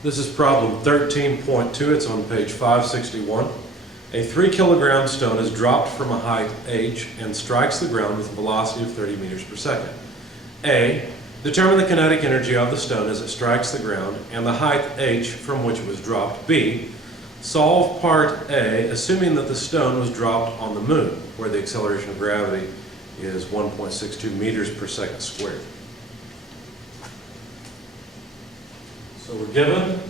This is problem 13.2. It's on page 561. A 3 kilogram stone is dropped from a height h and strikes the ground with a velocity of 30 meters per second. A. Determine the kinetic energy of the stone as it strikes the ground and the height h from which it was dropped. B. Solve part A, assuming that the stone was dropped on the moon, where the acceleration of gravity is 1.62 meters per second squared. So we're given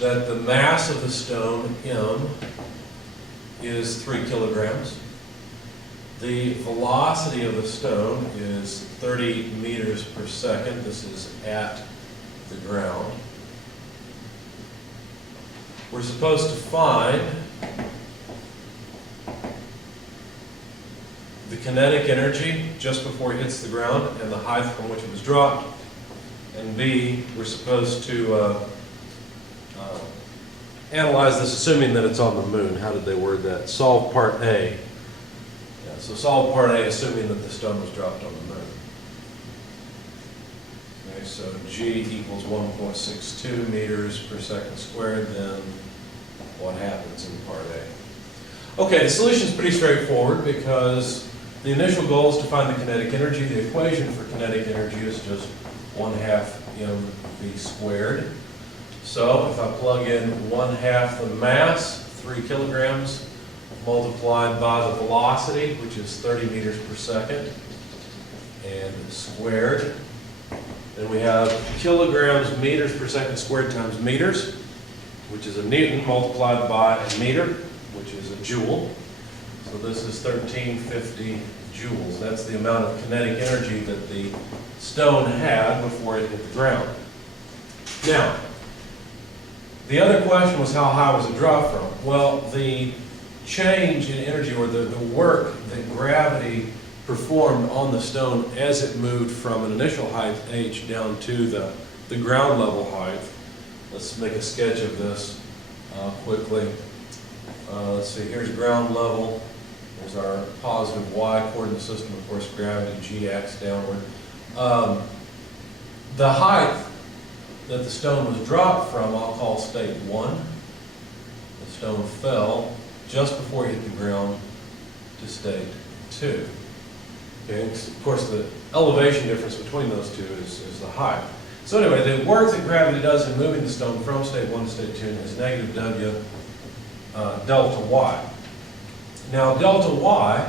that the mass of the stone, m, is 3 kilograms. The velocity of the stone is 30 meters per second. This is at the ground. We're supposed to find the kinetic energy just before it hits the ground and the height from which it was dropped. And B, we're supposed to analyze this assuming that it's on the moon. How did they word that? Solve part A. Yeah, so solve part A assuming that the stone was dropped on the moon. Okay, so G equals 1.62 meters per second squared, then what happens in part A? Okay, the solution is pretty straightforward because the initial goal is to find the kinetic energy. The equation for kinetic energy is just 1/2 mv squared. So if I plug in 1/2 the mass, 3 kilograms, multiplied by the velocity, which is 30 meters per second, and squared, then we have kilograms meters per second squared times meters, which is a Newton, multiplied by a meter, which is a joule. So this is 1350 joules. That's the amount of kinetic energy that the stone had before it hit the ground. Now, the other question was how high was it dropped from? Well, the change in energy, or the work that gravity performed on the stone as it moved from an initial height h down to the ground level height. Let's make a sketch of this quickly. Let's see, here's ground level. There's our positive y coordinate system, of course, gravity, gx downward. The height that the stone was dropped from, I'll call state 1. The stone fell just before it hit the ground to state 2. Okay, and of course, the elevation difference between those two is the height. So anyway, the work that gravity does in moving the stone from state 1 to state 2 is negative w delta y. Now, delta y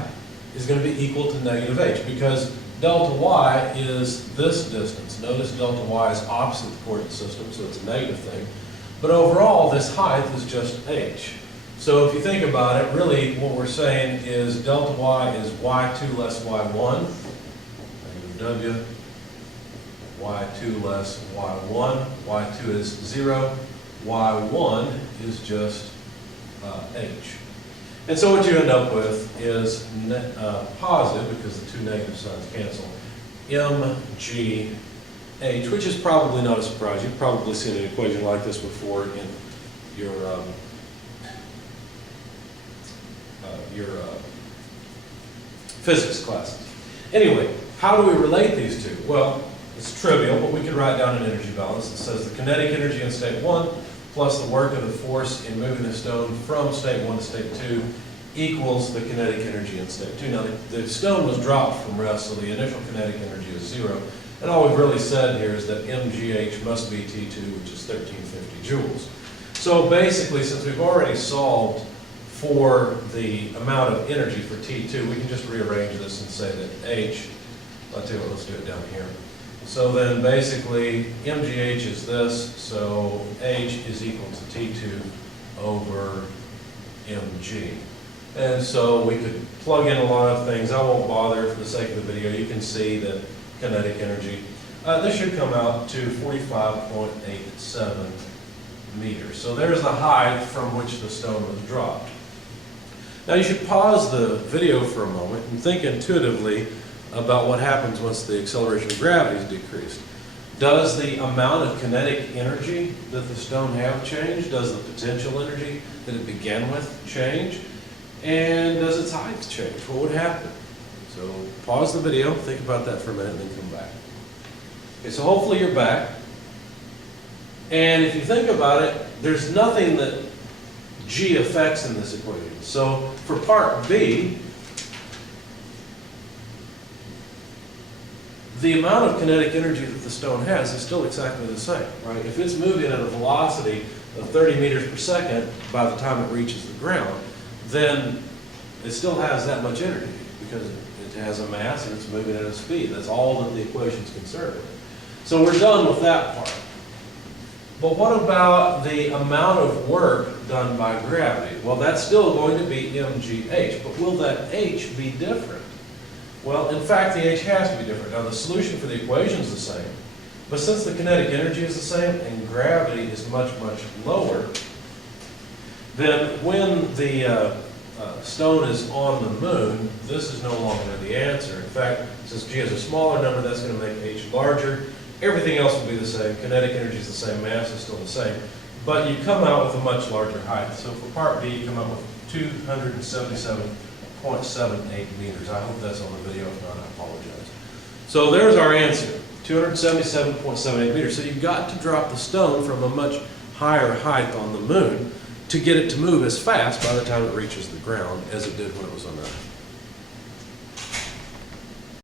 is going to be equal to negative h because delta y is this distance. Notice delta y is opposite the coordinate system, so it's a negative thing. But overall, this height is just h. So if you think about it, really what we're saying is delta y is y2 less y1, negative w, y2 less y1, y2 is 0, y1 is just h. And so what you end up with is positive, because the two negative signs cancel, mgh, which is probably not a surprise. You've probably seen an equation like this before in your physics classes. Anyway, how do we relate these two? Well, it's trivial, but we can write down an energy balance. It says the kinetic energy in state 1 plus the work of the force in moving the stone from state 1 to state 2 equals the kinetic energy in state 2. Now, the stone was dropped from rest, so the initial kinetic energy is 0. And all we've really said here is that mgh must be T2, which is 1350 joules. So basically, since we've already solved for the amount of energy for T2, we can just rearrange this and say that h, I'll tell you what, let's do it down here. So then basically, mgh is this, so h is equal to T2 over mg. And so we could plug in a lot of things. I won't bother for the sake of the video. You can see the kinetic energy. This should come out to 45.87 meters. So there's the height from which the stone was dropped. Now you should pause the video for a moment and think intuitively about what happens once the acceleration of gravity is decreased. Does the amount of kinetic energy that the stone have change? Does the potential energy that it began with change? And does its height change? What would happen? So pause the video, think about that for a minute, and then come back. Okay, so hopefully you're back. And if you think about it, there's nothing that G affects in this equation. So for part B, the amount of kinetic energy that the stone has is still exactly the same, right? If it's moving at a velocity of 30 meters per second by the time it reaches the ground, then it still has that much energy because it has a mass and it's moving at a speed. That's all that the equation's concerned with. So we're done with that part. But what about the amount of work done by gravity? Well, that's still going to be mgh, but will that h be different? Well, in fact, the h has to be different. Now, the solution for the equation is the same, but since the kinetic energy is the same and gravity is much, much lower, then when the stone is on the moon, this is no longer the answer. In fact, since g is a smaller number, that's going to make h larger. Everything else will be the same. Kinetic energy is the same, mass is still the same, but you come out with a much larger height. So for part B, you come out with 277.78 meters. I hope that's on the video. If not, I apologize. So there's our answer, 277.78 meters. So you've got to drop the stone from a much higher height on the moon to get it to move as fast by the time it reaches the ground as it did when it was on Earth.